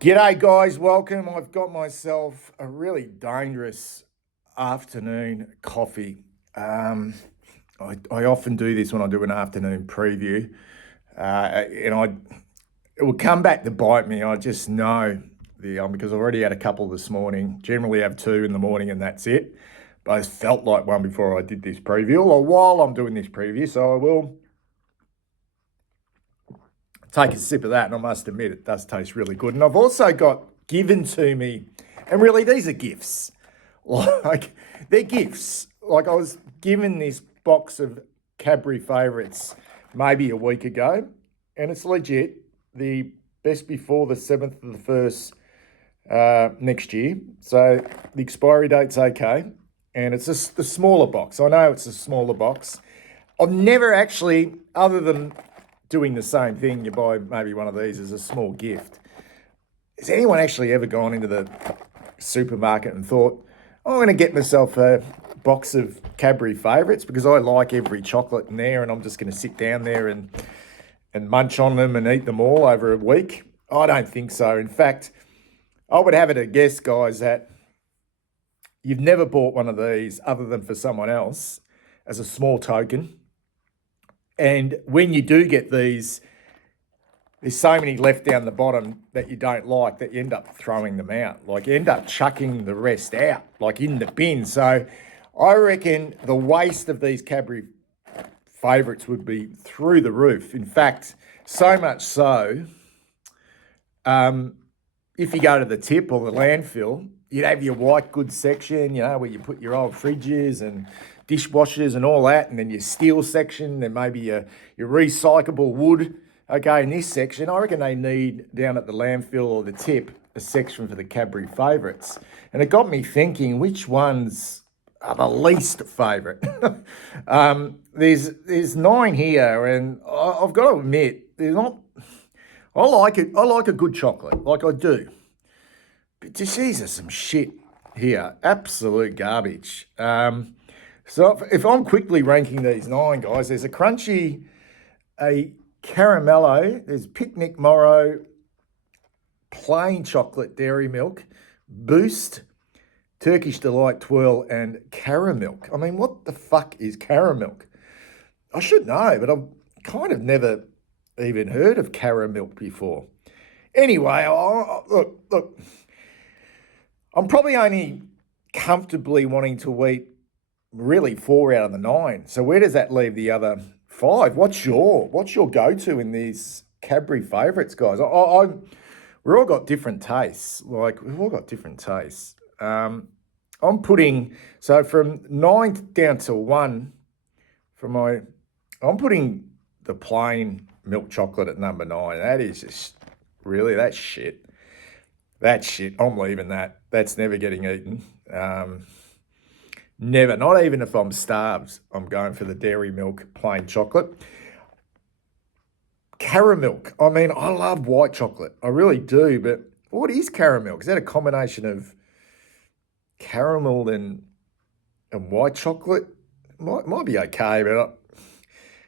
G'day, guys. Welcome. I've got myself a really dangerous afternoon coffee. I often do this when I do an afternoon preview, and it will come back to bite me. I just know because I've already had a couple this morning. Generally, have two in the morning, and that's it. But I felt like one before I did this preview, or while I'm doing this preview, so I will take a sip of that, and I must admit it does taste really good. And I've also got given to me, and really these are gifts. Like they're gifts. Like I was given this box of Cadbury favourites maybe a week ago, and it's legit. The best before the 7th of the 1st next year. So the expiry date's okay, and it's just the smaller box. I know it's a smaller box. I've never actually, other than doing the same thing, you buy maybe one of these as a small gift. Has anyone actually ever gone into the supermarket and thought, I'm going to get myself a box of Cadbury favourites because I like every chocolate in there and I'm just going to sit down there and munch on them and eat them all over a week? I don't think so. In fact, I would have it a guess, guys, that you've never bought one of these other than for someone else as a small token. And when you do get these, there's so many left down the bottom that you don't like that you end up throwing them out. Like you end up chucking the rest out, like in the bin. So I reckon the waste of these Cadbury favourites would be through the roof. In fact, so much so, if you go to the tip or the landfill, you'd have your white goods section, where you put your old fridges and dishwashers and all that, and then your steel section, then maybe your recyclable wood. Okay, in this section, I reckon they need, down at the landfill or the tip, a section for the Cadbury favourites. And it got me thinking, which ones are the least favourite? There's 9 here, and I've got to admit, they're not. I like it. I like a good chocolate, like I do. But Jesus, some shit here. Absolute garbage. So if I'm quickly ranking these 9, guys, there's a crunchy, a caramello, there's picnic Morrow, plain chocolate dairy milk, Boost, Turkish Delight Twirl, and Caramilk. I mean, what the fuck is Caramilk? I should know, but I've kind of never even heard of Caramilk before. Anyway, look, I'm probably only comfortably wanting to eat really 4 out of the 9. So where does that leave the other 5? What's your go-to in these Cadbury favourites, guys? We're all got different tastes. Like we've all got different tastes. I'm putting from 9 down to 1 I'm putting the plain milk chocolate at number 9. That is just really, that's shit. That's shit. I'm leaving that. That's never getting eaten. Never. Not even if I'm starved, I'm going for the dairy milk plain chocolate. Caramilk. I mean, I love white chocolate. I really do. But what is caramilk? Is that a combination of caramel and white chocolate? Might be okay, but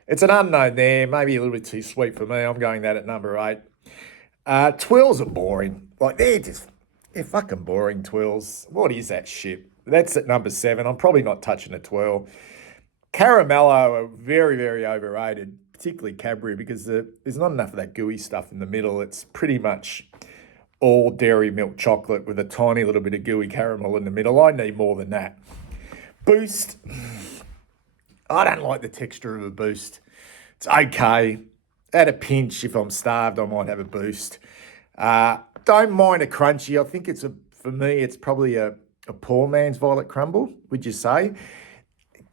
it's an unknown there. Maybe a little bit too sweet for me. I'm going that at number 8. Twirls are boring. Like they're fucking boring, twirls. What is that shit? That's at number 7. I'm probably not touching a twirl. Caramello are very, very overrated, particularly Cadbury, because there's not enough of that gooey stuff in the middle. It's pretty much all dairy milk chocolate with a tiny little bit of gooey caramel in the middle. I need more than that. Boost. I don't like the texture of a Boost. It's okay. At a pinch, if I'm starved, I might have a Boost. Don't mind a crunchy. I think for me, it's probably a poor man's violet crumble, would you say?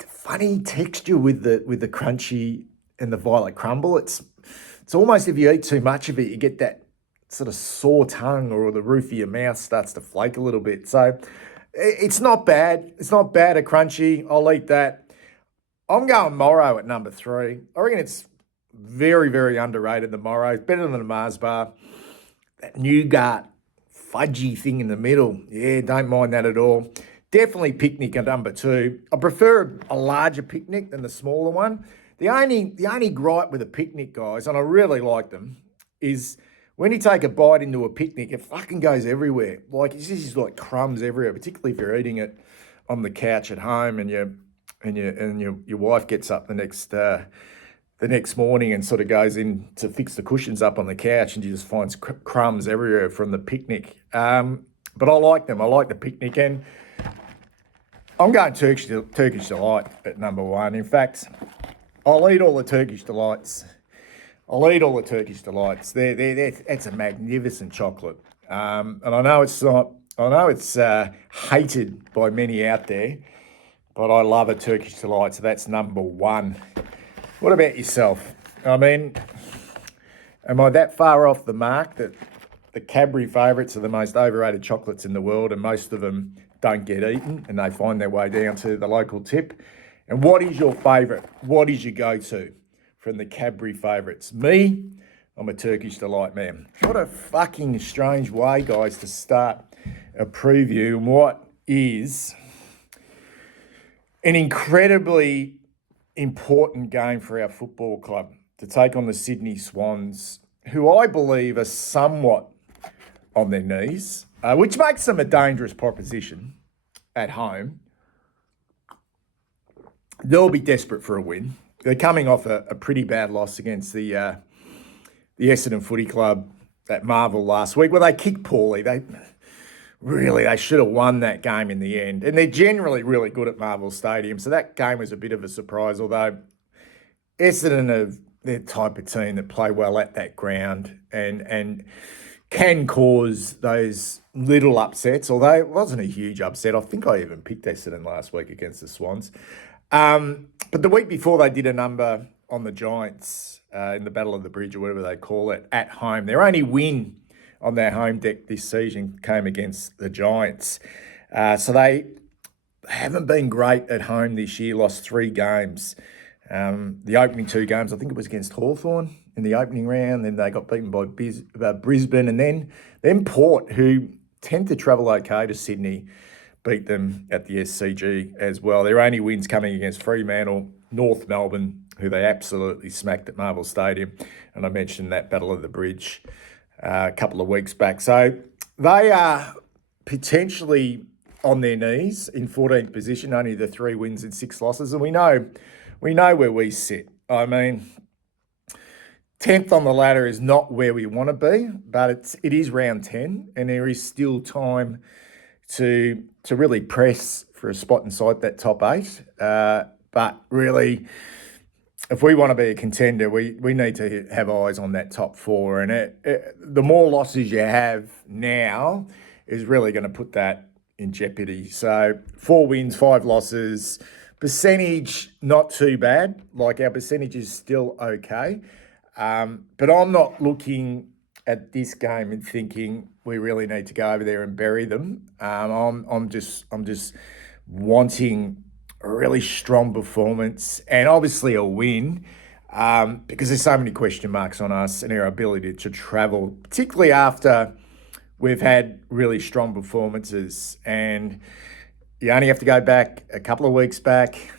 Funny texture with the crunchy and the violet crumble. It's almost if you eat too much of it, you get that sort of sore tongue or the roof of your mouth starts to flake a little bit. So it's not bad. It's not bad, a crunchy. I'll eat that. I'm going Morrow at number 3. I reckon it's very, very underrated, the Morrow. It's better than the Mars bar. That nougat fudgy thing in the middle. Yeah, don't mind that at all. Definitely picnic at number 2. I prefer a larger picnic than the smaller one. The only gripe with a picnic, guys, and I really like them, is when you take a bite into a picnic, it fucking goes everywhere. Like it's just like crumbs everywhere, particularly if you're eating it on the couch at home and your wife gets up the next morning and sort of goes in to fix the cushions up on the couch and she just finds crumbs everywhere from the picnic. But I like them. I like the picnic, and I'm going Turkish Delight at number one. In fact, I'll eat all the Turkish Delights. It's a magnificent chocolate. And I know it's not. I know it's hated by many out there, but I love a Turkish Delight, so that's number one. What about yourself? I mean, am I that far off the mark that the Cadbury favourites are the most overrated chocolates in the world and most of them don't get eaten and they find their way down to the local tip? And what is your favourite? What is your go-to from the Cadbury favourites? Me, I'm a Turkish Delight man. What a fucking strange way, guys, to start a preview. And what is an incredibly important game for our football club to take on the Sydney Swans, who I believe are somewhat on their knees, which makes them a dangerous proposition at home. They'll be desperate for a win. They're coming off a pretty bad loss against the Essendon Footy Club at Marvel last week, where they kicked poorly. They should have won that game in the end. And they're generally really good at Marvel Stadium, so that game was a bit of a surprise, although Essendon are the type of team that play well at that ground and can cause those little upsets, although it wasn't a huge upset. I think I even picked Essendon last week against the Swans. But the week before, they did a number on the Giants in the Battle of the Bridge, or whatever they call it, at home. Their only win on their home deck this season came against the Giants. So they haven't been great at home this year, lost 3 games. The opening 2 games, I think it was against Hawthorn in the opening round, then they got beaten by Brisbane, and then Port, who tend to travel okay to Sydney, beat them at the SCG as well. Their only wins coming against Fremantle, North Melbourne, who they absolutely smacked at Marvel Stadium, and I mentioned that Battle of the Bridge a couple of weeks back. So they are potentially on their knees in 14th position, only the 3 wins and 6 losses. And we know where we sit. I mean, 10th on the ladder is not where we want to be, but it is round 10 and there is still time to really press for a spot inside that top 8. But really, if we want to be a contender, we need to have eyes on that top 4. And the more losses you have now is really going to put that in jeopardy. So 4 wins, 5 losses, percentage not too bad. Like our percentage is still okay. But I'm not looking at this game and thinking we really need to go over there and bury them. I'm just wanting a really strong performance and obviously a win, because there's so many question marks on us and our ability to travel, particularly after we've had really strong performances. And you only have to go back a couple of weeks back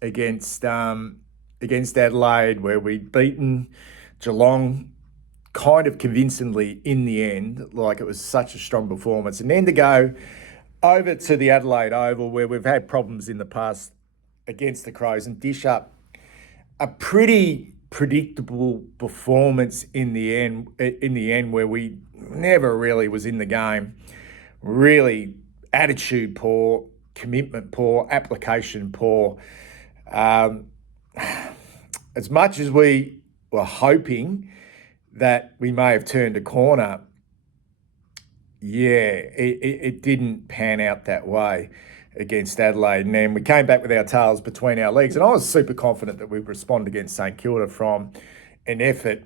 against Adelaide, where we'd beaten Geelong kind of convincingly in the end. Like, it was such a strong performance. And then to go over to the Adelaide Oval, where we've had problems in the past against the Crows, and dish up a pretty predictable performance in the end, where we never really was in the game. Really attitude poor, commitment poor, application poor. As much as we were hoping that we may have turned a corner, it didn't pan out that way against Adelaide. And then we came back with our tails between our legs. And I was super confident that we'd respond against St Kilda from an effort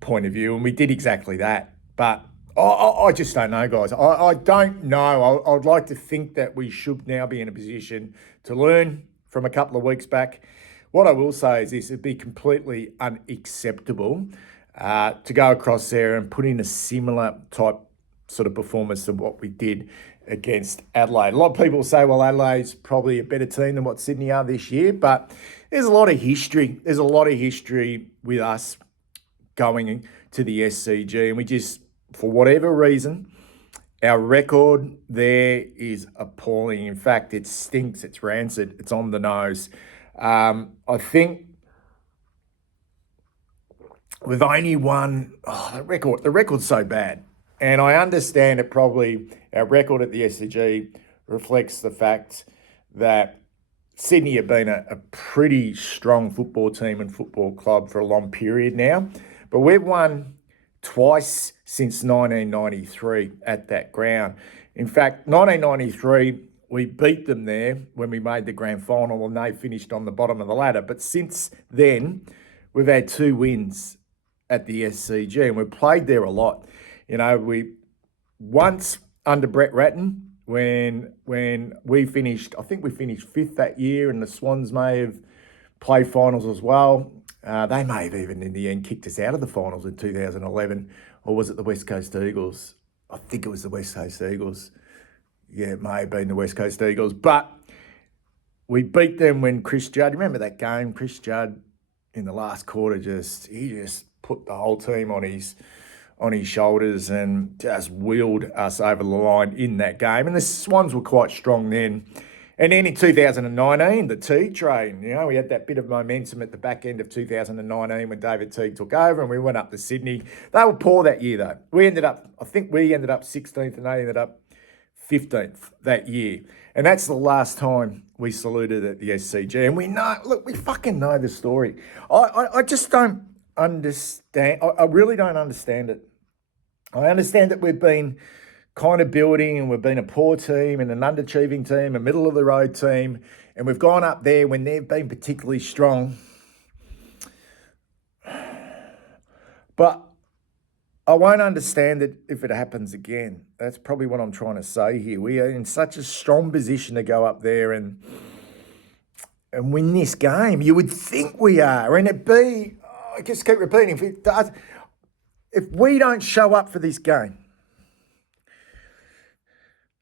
point of view. And we did exactly that. But I just don't know, guys. I don't know. I'd like to think that we should now be in a position to learn from a couple of weeks back. What I will say is this: it'd be completely unacceptable to go across there and put in a similar type sort of performance to what we did against Adelaide. A lot of people say, well, Adelaide's probably a better team than what Sydney are this year, but there's a lot of history. There's a lot of history with us going to the SCG, and we just, for whatever reason, our record there is appalling. In fact, it stinks. It's rancid. It's on the nose. I think we've only won. The record's so bad, and I understand it. Probably our record at the SCG reflects the fact that Sydney have been a pretty strong football team and football club for a long period now, but we've won twice since 1993 at that ground. In fact, 1993, we beat them there when we made the grand final and they finished on the bottom of the ladder. But since then, we've had 2 wins at the SCG and we've played there a lot. You know, we once under Brett Ratton, when we finished, I think we finished 5th that year, and the Swans may have played finals as well. They may have even in the end kicked us out of the finals in 2011, or was it the West Coast Eagles? I think it was the West Coast Eagles. Yeah, it may have been the West Coast Eagles. But we beat them when Chris Judd, remember that game? Chris Judd in the last quarter he just put the whole team on his shoulders and just wheeled us over the line in that game. And the Swans were quite strong then. And then in 2019, the T train, you know, we had that bit of momentum at the back end of 2019 when David Teague took over and we went up to Sydney. They were poor that year though. I think we ended up 16th and they ended up 15th that year. And that's the last time we saluted at the SCG. And we know, look, we fucking know the story. I just don't understand. I really don't understand it. I understand that we've been kind of building and we've been a poor team and an underachieving team, a middle of the road team, and we've gone up there when they've been particularly strong. But I won't understand it if it happens again. That's probably what I'm trying to say here. We are in such a strong position to go up there and win this game. You would think we are. And I just keep repeating, if we don't show up for this game,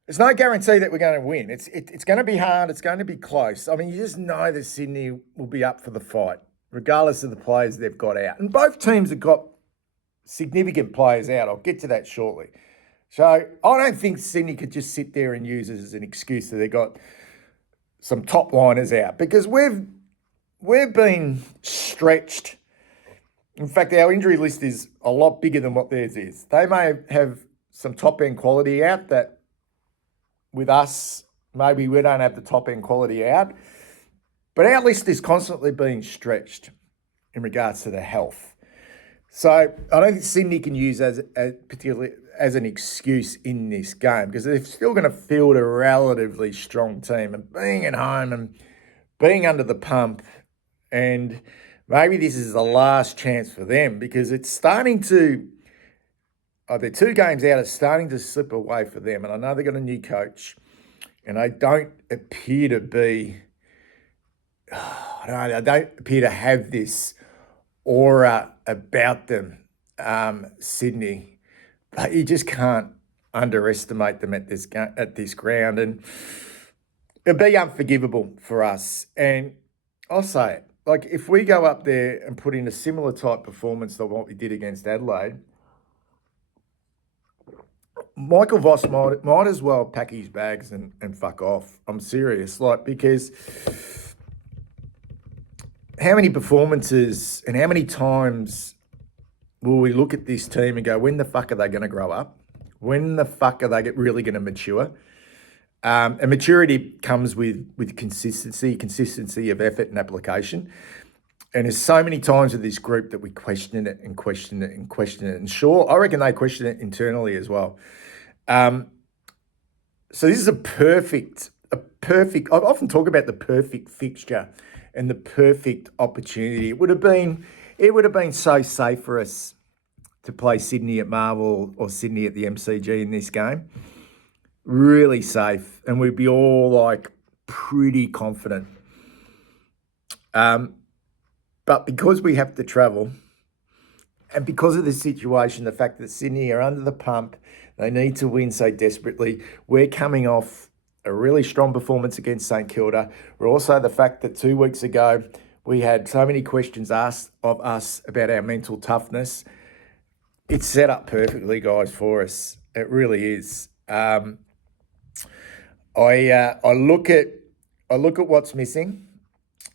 there's no guarantee that we're going to win. It's going to be hard. It's going to be close. I mean, you just know that Sydney will be up for the fight, regardless of the players they've got out. And both teams have got significant players out. I'll get to that shortly. So I don't think Sydney could just sit there and use it as an excuse that they've got some top liners out, because we've been stretched. In fact, our injury list is a lot bigger than what theirs is. They may have some top-end quality out that with us, maybe we don't have the top-end quality out. But our list is constantly being stretched in regards to the health. So I don't think Sydney can use particularly as an excuse in this game, because they're still going to field a relatively strong team, and being at home and being under the pump, and maybe this is the last chance for them, because it's starting to, they're 2 games out, it's starting to slip away for them. And I know they've got a new coach, and they don't appear to be, they don't appear to have this aura about them, Sydney. But you just can't underestimate them at this ground, and it'd be unforgivable for us. And I'll say it, like, if we go up there and put in a similar type performance to what we did against Adelaide, Michael Voss might as well pack his bags and fuck off. I'm serious, because how many performances and how many times will we look at this team and go, when the fuck are they going to grow up? When the fuck are they really going to mature? And maturity comes with consistency of effort and application. And there's so many times with this group that we question it and question it and question it. And sure, I reckon they question it internally as well. So this is a perfect, I often talk about the perfect fixture and the perfect opportunity. It would have been so safe for us to play Sydney at Marvel or Sydney at the MCG in this game. Really safe. And we'd be all pretty confident. But because we have to travel, and because of the situation, the fact that Sydney are under the pump, they need to win so desperately. We're coming off a really strong performance against St Kilda. We're also the fact that 2 weeks ago, We had so many questions asked of us about our mental toughness. It's set up perfectly, guys, for us. It really is. I look at what's missing,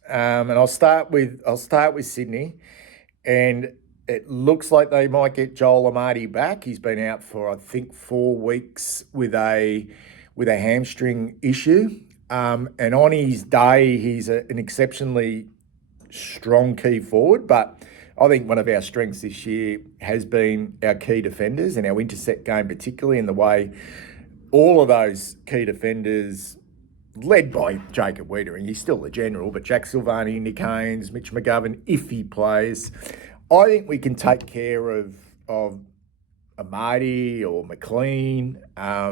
and I'll start with Sydney, and it looks like they might get Joel Amadi back. He's been out for, I think, 4 weeks with a hamstring issue. And on his day, he's an exceptionally strong key forward, but I think one of our strengths this year has been our key defenders and our intercept game, particularly in the way all of those key defenders, led by Jacob Wiedering, he's still the general, but Jack Silvani, Nick Haynes, Mitch McGovern, if he plays, I think we can take care of Amadi or McLean. I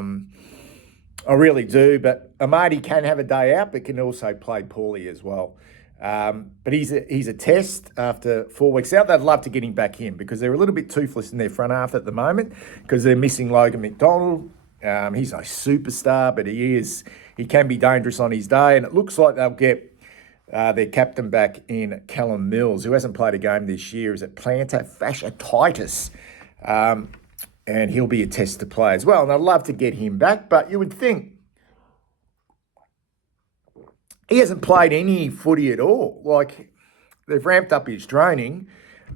really do, but Amadi can have a day out, but can also play poorly as well. But he's a test after 4 weeks out. They'd love to get him back in because they're a little bit toothless in their front half at the moment because they're missing Logan McDonald. He's no superstar, but he can be dangerous on his day. And it looks like they'll get their captain back in Callum Mills, who hasn't played a game this year. Is it plantar fasciitis? And he'll be a test to play as well. And I'd love to get him back, but you would think he hasn't played any footy at all. Like, they've ramped up his training.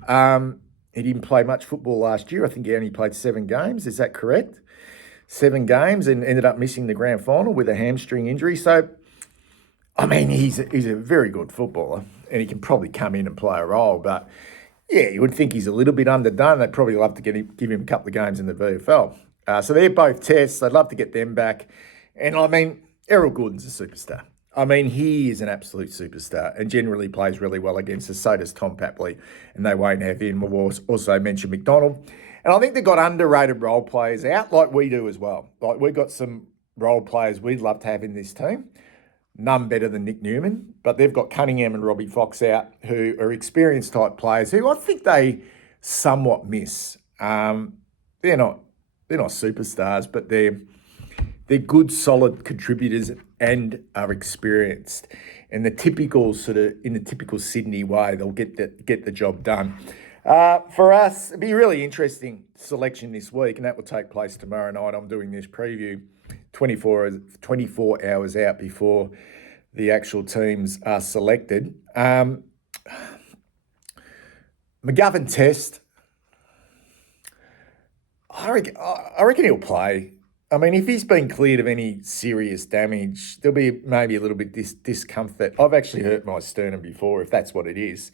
He didn't play much football last year. I think he only played 7 games. Is that correct? 7 games and ended up missing the grand final with a hamstring injury. So, I mean, he's a very good footballer and he can probably come in and play a role. But, yeah, you would think he's a little bit underdone. They'd probably love to give him a couple of games in the VFL. So they're both tests. They'd love to get them back. And, I mean, Errol Gordon's a superstar. I mean, he is an absolute superstar and generally plays really well against us. So does Tom Papley, and they won't have him. We'll also mention McDonald. And I think they've got underrated role players out like we do as well. Like, we've got some role players we'd love to have in this team. None better than Nick Newman. But they've got Cunningham and Robbie Fox out, who are experienced type players who I think they somewhat miss. They're not superstars, but they're good, solid contributors and are experienced. And the typical in the typical Sydney way, they'll get the job done. For us, it'd be a really interesting selection this week, and that will take place tomorrow night. I'm doing this preview 24 hours out before the actual teams are selected. McGovern test. I reckon he'll play. I mean, if he's been cleared of any serious damage, there'll be maybe a little bit discomfort. I've actually hurt my sternum before, if that's what it is.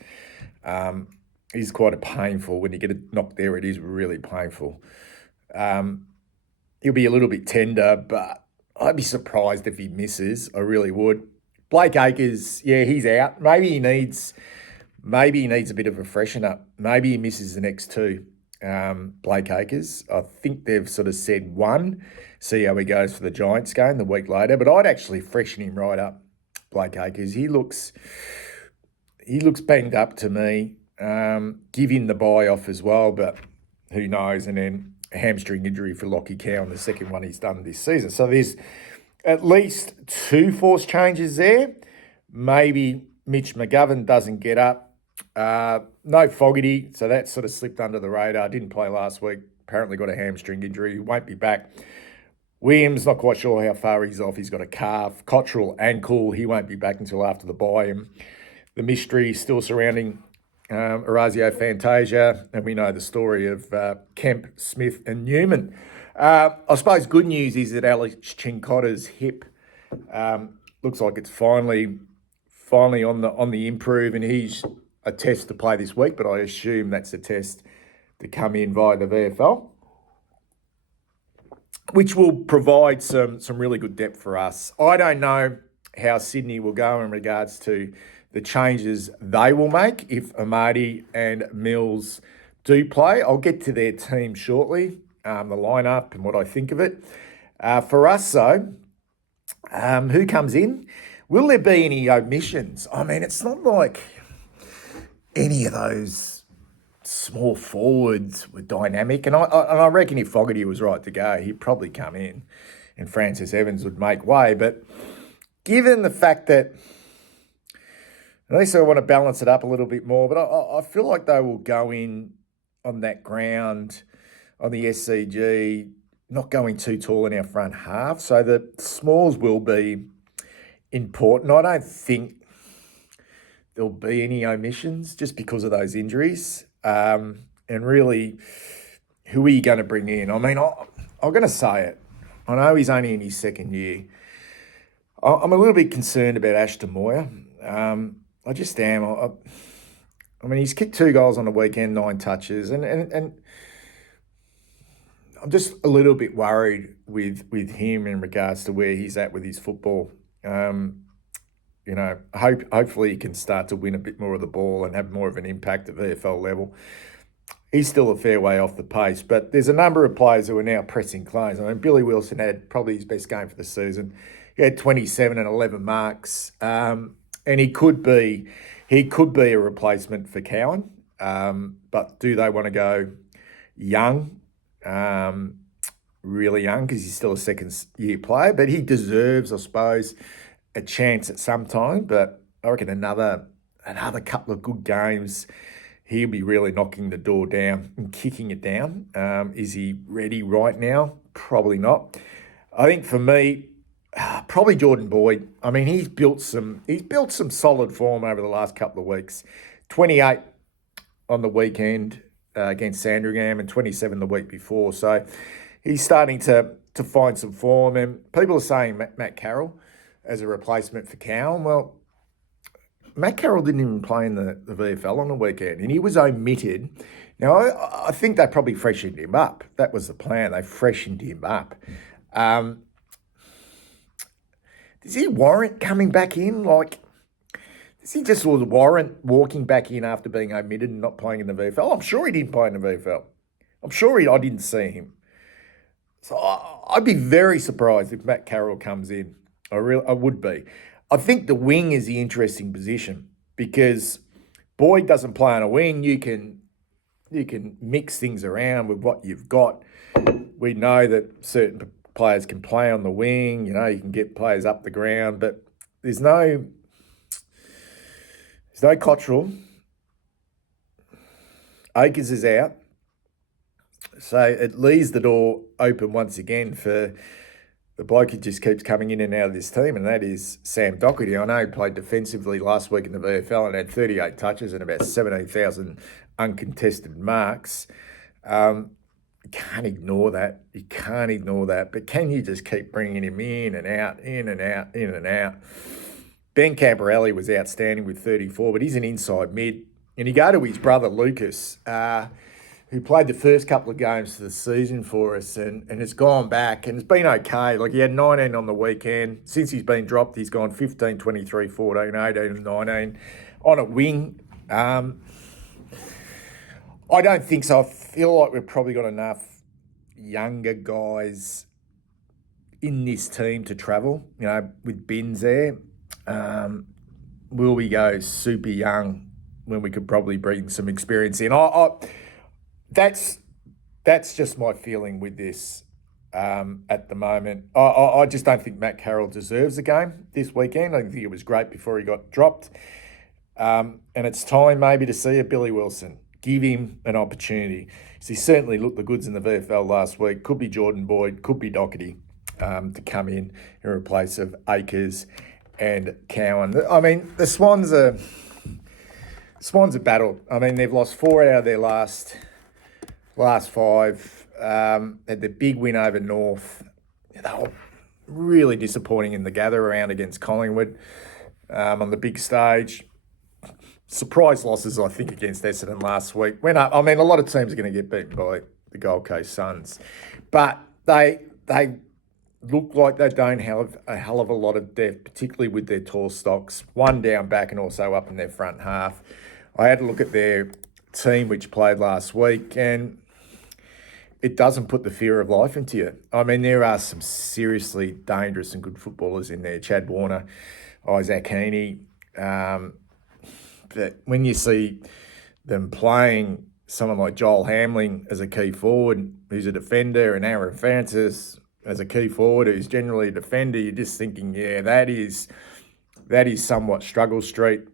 It's quite a painful, when you get a knock there, it is really painful. He'll be a little bit tender, but I'd be surprised if he misses. I really would. Blake Acres, yeah, he's out. Maybe he needs a bit of a freshen up. Maybe he misses the next 2. Blake Acres. I think they've sort of said 1. See how he goes for the Giants game the week later. But I'd actually freshen him right up, Blake Acres. He looks banged up to me. Give him the buy off as well, but who knows? And then a hamstring injury for Lockie Cowan, the second one he's done this season. So there's at least 2 force changes there. Maybe Mitch McGovern doesn't get up. No Fogarty, so that sort of slipped under the radar. Didn't play last week. Apparently got a hamstring injury. He won't be back. Williams, not quite sure how far he's off. He's got a calf. Cottrell, ankle. He won't be back until after the bye. And the mystery still surrounding Orazio Fantasia, and we know the story of Kemp, Smith and Newman. I suppose good news is that Alex Chincotta's hip looks like it's finally on the improve, and he's a test to play this week, but I assume that's a test to come in via the VFL, which will provide some really good depth for us. I don't know how Sydney will go in regards to the changes they will make if Amadi and Mills do play. I'll get to their team shortly, the lineup and what I think of it. For us, though, who comes in? Will there be any omissions? I mean, it's not like any of those small forwards were dynamic. And I reckon if Fogarty was right to go, he'd probably come in and Francis Evans would make way. But given the fact that At least I want to balance it up a little bit more, but I feel like they will go in on that ground on the SCG, not going too tall in our front half. So the smalls will be important. I don't think there'll be any omissions just because of those injuries. And really, who are you going to bring in? I mean, I'm going to say it. I know he's only in his second year. I'm a little bit concerned about Ashton Moyer. I just am. I mean, he's kicked 2 goals on the weekend, 9 touches, and I'm just a little bit worried with him in regards to where he's at with his football. Hopefully he can start to win a bit more of the ball and have more of an impact at VFL level. He's still a fair way off the pace, but there's a number of players who are now pressing close. I mean, Billy Wilson had probably his best game for the season. He had 27 and 11 marks, and he could be a replacement for Cowan. But do they want to go young, really young, because he's still a second-year player? But he deserves, I suppose, a chance at some time. But I reckon another couple of good games, he'll be really knocking the door down and kicking it down. Is he ready right now? Probably not. I think for me, probably Jordan Boyd. I mean, he's built some solid form over the last couple of weeks. 28 on the weekend against Sandringham and 27 the week before. So he's starting to find some form. And people are saying Matt Carroll as a replacement for Cowan. Well, Matt Carroll didn't even play in the VFL on the weekend, and he was omitted. Now, I think they probably freshened him up. That was the plan. They freshened him up. Does he warrant coming back in? Does he just warrant walking back in after being omitted and not playing in the VFL? I'm sure he didn't play in the VFL. I'm sure I didn't see him. So I'd be very surprised if Matt Carroll comes in. I would be. I think the wing is the interesting position because Boyd doesn't play on a wing. You can mix things around with what you've got. We know that certain players can play on the wing. You can get players up the ground, but there's no Cottrell. Akers is out. So it leaves the door open once again for the bloke who just keeps coming in and out of this team, and that is Sam Docherty. I know he played defensively last week in the VFL and had 38 touches and about 17,000 uncontested marks. You can't ignore that. But can you just keep bringing him in and out, in and out, in and out? Ben Camperelli was outstanding with 34, but he's an inside mid. And you go to his brother Lucas, who played the first couple of games of the season for us and has gone back and it's been okay. Like he had 19 on the weekend. Since he's been dropped, he's gone 15, 23, 14, 18 and 19 on a wing. I don't think so. I feel like we've probably got enough younger guys in this team to travel, with Bins there. Will we go super young when we could probably bring some experience in? That's just my feeling with this at the moment. I just don't think Matt Carroll deserves a game this weekend. I think it was great before he got dropped. And it's time maybe to see a Billy Wilson. Give him an opportunity. So he certainly looked the goods in the VFL last week. Could be Jordan Boyd, could be Docherty to come in replace of Akers and Cowan. I mean, the Swans are battled. I mean, they've lost 4 out of their last 5. Had the big win over North. They were really disappointing in the gather around against Collingwood on the big stage. Surprise losses, I think, against Essendon last week. Went up. I mean, a lot of teams are going to get beaten by the Gold Coast Suns, but they look like they don't have a hell of a lot of depth, particularly with their tall stocks. One down back and also up in their front half. I had a look at their team which played last week, and it doesn't put the fear of life into you. I mean, there are some seriously dangerous and good footballers in there. Chad Warner, Isaac Heaney. But when you see them playing someone like Joel Hamling as a key forward, who's a defender, and Aaron Francis as a key forward, who's generally a defender, you're just thinking, yeah, that is somewhat struggle street.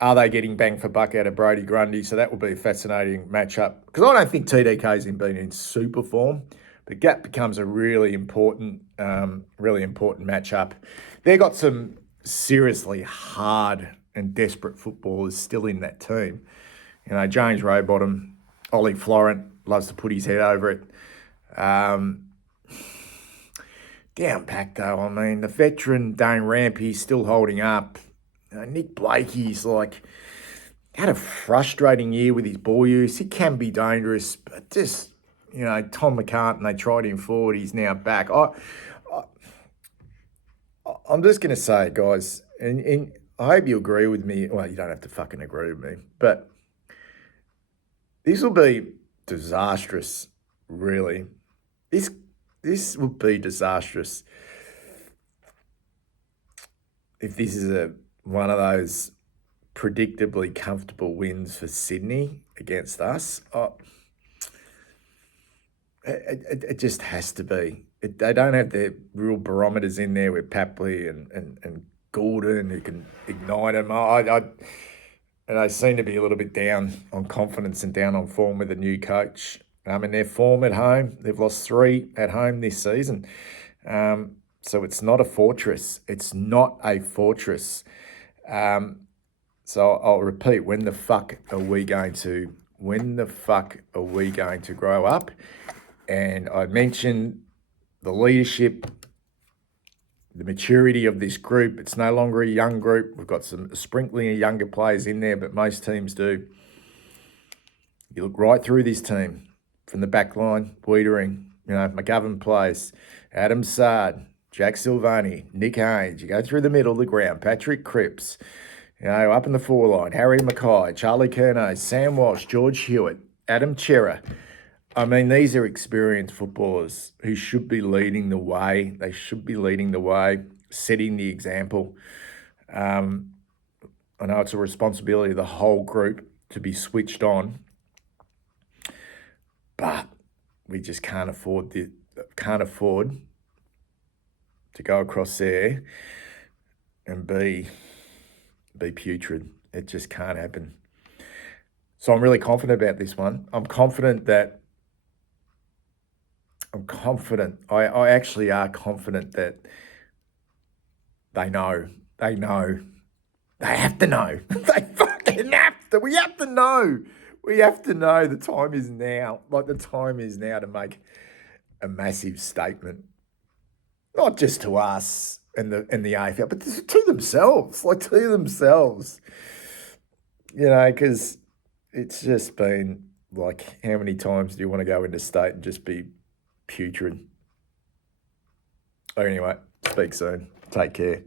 Are they getting bang for buck out of Brody Grundy? So that will be a fascinating matchup. Because I don't think TDK's been in super form. But Gap becomes a really important matchup. They've got some seriously hard and desperate footballers still in that team. You know, James Rowbottom, Ollie Florent loves to put his head over it. Down pack though, I mean, the veteran Dane Rampy's still holding up. Nick Blakey's had a frustrating year with his ball use. He can be dangerous, but just, Tom McCartan, they tried him forward. He's now back. I'm just going to say, guys, and I hope you agree with me. Well, you don't have to fucking agree with me, but this will be disastrous, really. This will be disastrous if this is one of those predictably comfortable wins for Sydney against us. It just has to be. They don't have their real barometers in there with Papley and Gordon who can ignite them. And they seem to be a little bit down on confidence and down on form with the new coach. In their form at home, they've lost 3 at home this season. So it's not a fortress. It's not a fortress. So I'll repeat, when the fuck are we going to grow up? And I mentioned the leadership, the maturity of this group. It's no longer a young group. We've got some sprinkling of younger players in there, but most teams do. You look right through this team, from the back line, Wiedering, McGovern plays, Adam Sard, Jack Silvani, Nick Haynes. You go through the middle of the ground, Patrick Cripps, up in the foreline, Harry Mackay, Charlie Curnow, Sam Walsh, George Hewitt, Adam Chera. These are experienced footballers who should be leading the way. They should be leading the way, setting the example. I know it's a responsibility of the whole group to be switched on, but we just can't afford to go across there and be putrid. It just can't happen. So I'm really confident about this one. I actually are confident that they know. They have to know. They fucking have to. We have to know. The time is now. The time is now to make a massive statement. Not just to us and the AFL, but to themselves. Because it's just been how many times do you want to go into state and just be putrid? Anyway, speak soon. Take care.